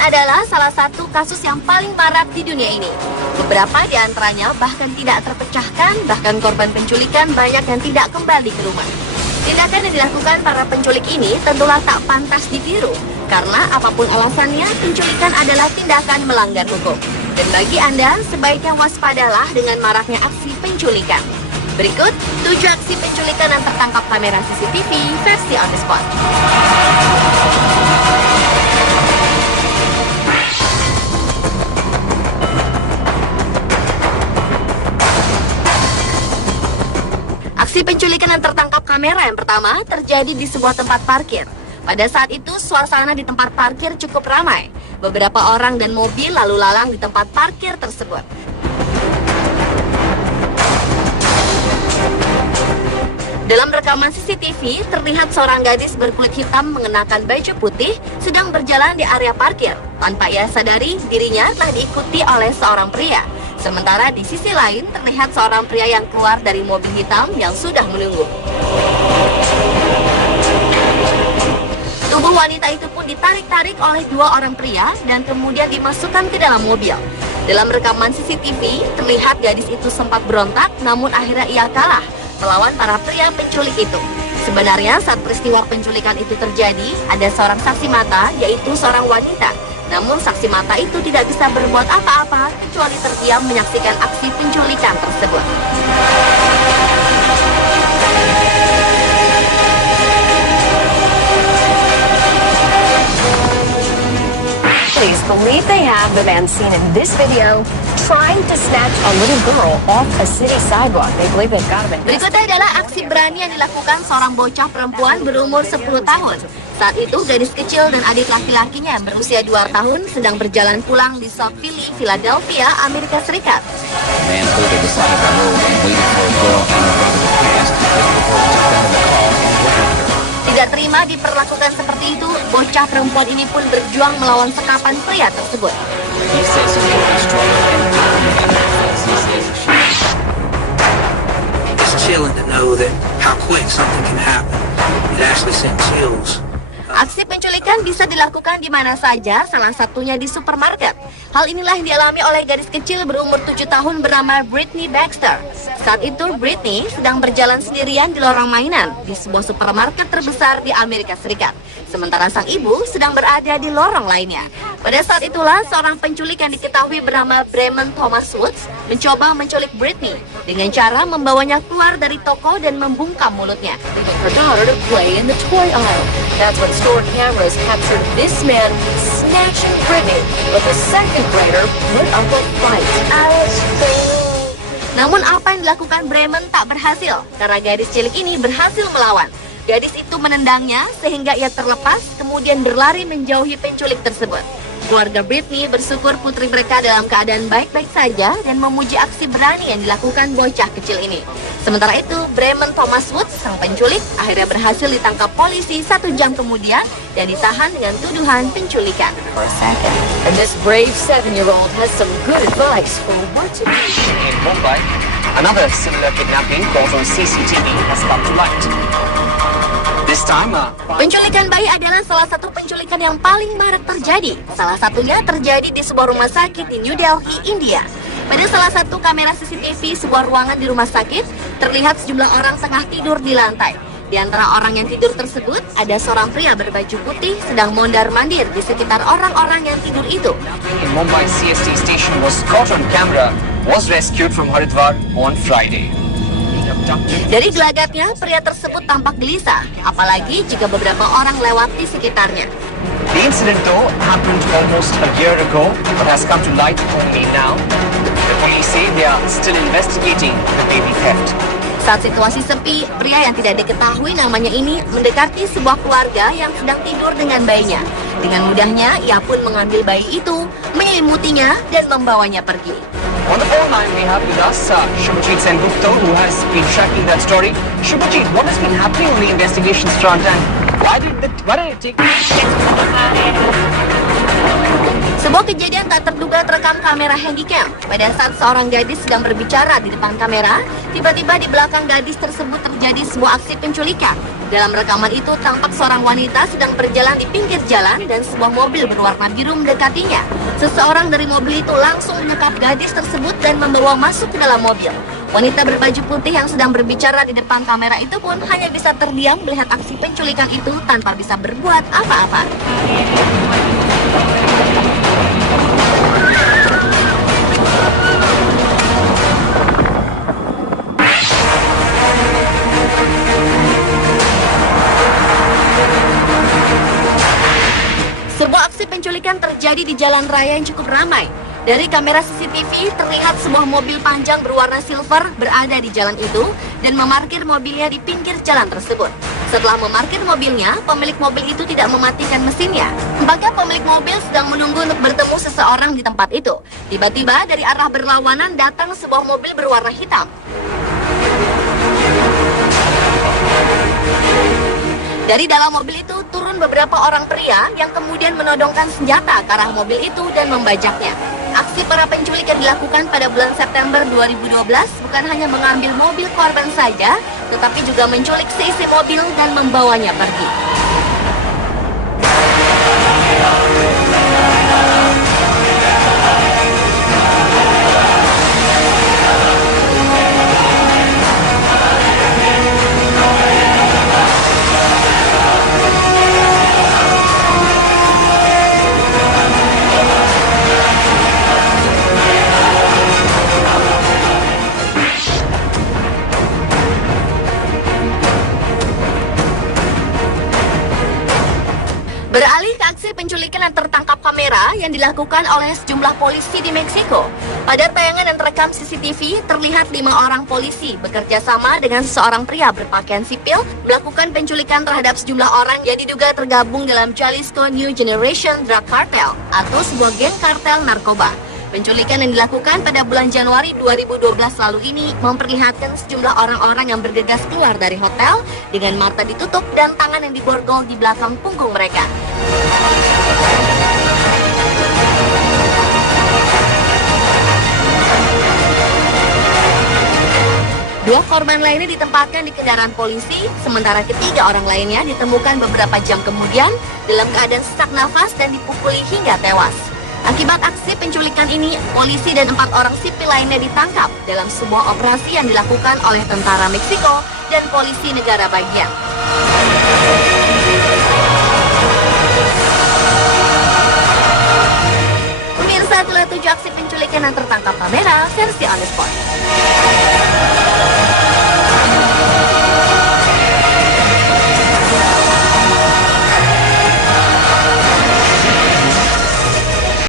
adalah salah satu kasus yang paling marak di dunia ini. Beberapa di antaranya bahkan tidak terpecahkan, bahkan korban penculikan banyak yang tidak kembali ke rumah. Tindakan yang dilakukan para penculik ini tentulah tak pantas ditiru, karena apapun alasannya, penculikan adalah tindakan melanggar hukum. Dan bagi Anda, sebaiknya waspadalah dengan maraknya aksi penculikan. Berikut 7 aksi penculikan yang tertangkap kamera CCTV versi on the spot. Aksi penculikan yang tertangkap kamera yang pertama terjadi di sebuah tempat parkir. Pada saat itu, suasana di tempat parkir cukup ramai. Beberapa orang dan mobil lalu lalang di tempat parkir tersebut. Dalam rekaman CCTV, terlihat seorang gadis berkulit hitam mengenakan baju putih sedang berjalan di area parkir. Tanpa ia sadari, dirinya telah diikuti oleh seorang pria. Sementara di sisi lain, terlihat seorang pria yang keluar dari mobil hitam yang sudah menunggu. Tubuh wanita itu pun ditarik-tarik oleh 2 orang pria dan kemudian dimasukkan ke dalam mobil. Dalam rekaman CCTV, terlihat gadis itu sempat berontak, namun akhirnya ia kalah melawan para pria penculik itu. Sebenarnya saat peristiwa penculikan itu terjadi, ada seorang saksi mata, yaitu seorang wanita. Namun saksi mata itu tidak bisa berbuat apa-apa kecuali terdiam menyaksikan aksi penculikan tersebut. Police believe they have the man seen in this video trying to snatch a little girl off a city sidewalk. They believe they've got him. Berikutnya adalah aksi berani yang dilakukan seorang bocah perempuan berumur 10 tahun. Saat itu, gadis kecil dan adik laki-lakinya yang berusia 2 tahun sedang berjalan pulang di South Philly, Philadelphia, Amerika Serikat. Tidak terima diperlakukan seperti itu, bocah perempuan ini pun berjuang melawan sekapan pria tersebut. It's chilling to know that how quick something can happen. It actually sent chills. Aksi penculikan bisa dilakukan di mana saja, salah satunya di supermarket. Hal inilah yang dialami oleh gadis kecil berumur 7 tahun bernama Brittany Baxter. Saat itu, Brittany sedang berjalan sendirian di lorong mainan di sebuah supermarket terbesar di Amerika Serikat. Sementara sang ibu sedang berada di lorong lainnya. Pada saat itulah, seorang penculik yang diketahui bernama Bremen Thomas Woods mencoba menculik Brittany dengan cara membawanya keluar dari toko dan membungkam mulutnya. Her daughter to play in the toy aisle. That's when store cameras captured this man snatching Brittany, but the second grader put up a fight. Namun apa yang dilakukan Bremen tak berhasil, karena gadis cilik ini berhasil melawan. Gadis itu menendangnya sehingga ia terlepas, kemudian berlari menjauhi penculik tersebut. Keluarga Brittany bersyukur putri mereka dalam keadaan baik-baik saja dan memuji aksi berani yang dilakukan bocah kecil ini. Sementara itu, Bremen Thomas Woods, sang penculik, akhirnya berhasil ditangkap polisi 1 jam kemudian dan ditahan dengan tuduhan penculikan. And this brave 7-year-old has some good advice for what to do. In Mumbai, another similar kidnapping caught on CCTV has come to light. This time, Penculikan bayi adalah salah satu penculikan yang paling marak terjadi. Salah satunya terjadi di sebuah rumah sakit di New Delhi, India. Pada salah satu kamera CCTV sebuah ruangan di rumah sakit, terlihat sejumlah orang tengah tidur di lantai. Di antara orang yang tidur tersebut, ada seorang pria berbaju putih sedang mondar-mandir di sekitar orang-orang yang tidur itu. in Mumbai CST station was caught on camera, was rescued from Haridwar on Friday. Dari gelagatnya, pria tersebut tampak gelisah, apalagi jika beberapa orang lewat di sekitarnya. The incident, though, happened almost a year ago, but has come to light only now. The police say they are still investigating the baby theft. Saat situasi sepi, pria yang tidak diketahui namanya ini mendekati sebuah keluarga yang sedang tidur dengan bayinya. Dengan mudahnya, ia pun mengambil bayi itu, menyelimutinya, dan membawanya pergi. On the phone line, we have with us Shubhajit Sengupta, who has been tracking that story. Shubhajit, what has been happening on the investigations front, and why did it take? Sebuah kejadian tak terduga terekam kamera handycam. Pada saat seorang gadis sedang berbicara di depan kamera, tiba-tiba di belakang gadis tersebut terjadi sebuah aksi penculikan. Dalam rekaman itu tampak seorang wanita sedang berjalan di pinggir jalan dan sebuah mobil berwarna biru mendekatinya. Seseorang dari mobil itu langsung menyekap gadis tersebut dan membawa masuk ke dalam mobil. Wanita berbaju putih yang sedang berbicara di depan kamera itu pun hanya bisa terdiam melihat aksi penculikan itu tanpa bisa berbuat apa-apa. Sebuah aksi penculikan terjadi di jalan raya yang cukup ramai. Dari kamera CCTV terlihat sebuah mobil panjang berwarna silver berada di jalan itu dan memarkir mobilnya di pinggir jalan tersebut. Setelah memarkir mobilnya, pemilik mobil itu tidak mematikan mesinnya. Maka pemilik mobil sedang menunggu untuk bertemu seseorang di tempat itu. Tiba-tiba dari arah berlawanan datang sebuah mobil berwarna hitam. Dari dalam mobil itu turun beberapa orang pria yang kemudian menodongkan senjata ke arah mobil itu dan membajaknya. Aksi para penculik yang dilakukan pada bulan September 2012 bukan hanya mengambil mobil korban saja, tetapi juga menculik seisi mobil dan membawanya pergi. Beralih ke aksi penculikan yang tertangkap kamera yang dilakukan oleh sejumlah polisi di Meksiko. Pada tayangan yang terekam CCTV, terlihat 5 orang polisi bekerja sama dengan seorang pria berpakaian sipil melakukan penculikan terhadap sejumlah orang yang diduga tergabung dalam Jalisco New Generation Drug Cartel atau sebuah geng kartel narkoba. Penculikan yang dilakukan pada bulan Januari 2012 lalu ini memperlihatkan sejumlah orang-orang yang bergegas keluar dari hotel dengan mata ditutup dan tangan yang diborgol di belakang punggung mereka. Dua korban lainnya ditempatkan di kendaraan polisi, sementara ketiga orang lainnya ditemukan beberapa jam kemudian dalam keadaan sesak nafas dan dipukuli hingga tewas. Akibat aksi penculikan ini, polisi dan 4 orang sipil lainnya ditangkap dalam sebuah operasi yang dilakukan oleh tentara Meksiko dan polisi negara bagian. Pemirsa, itulah 7 aksi penculikan yang tertangkap kamera versi On The Spot.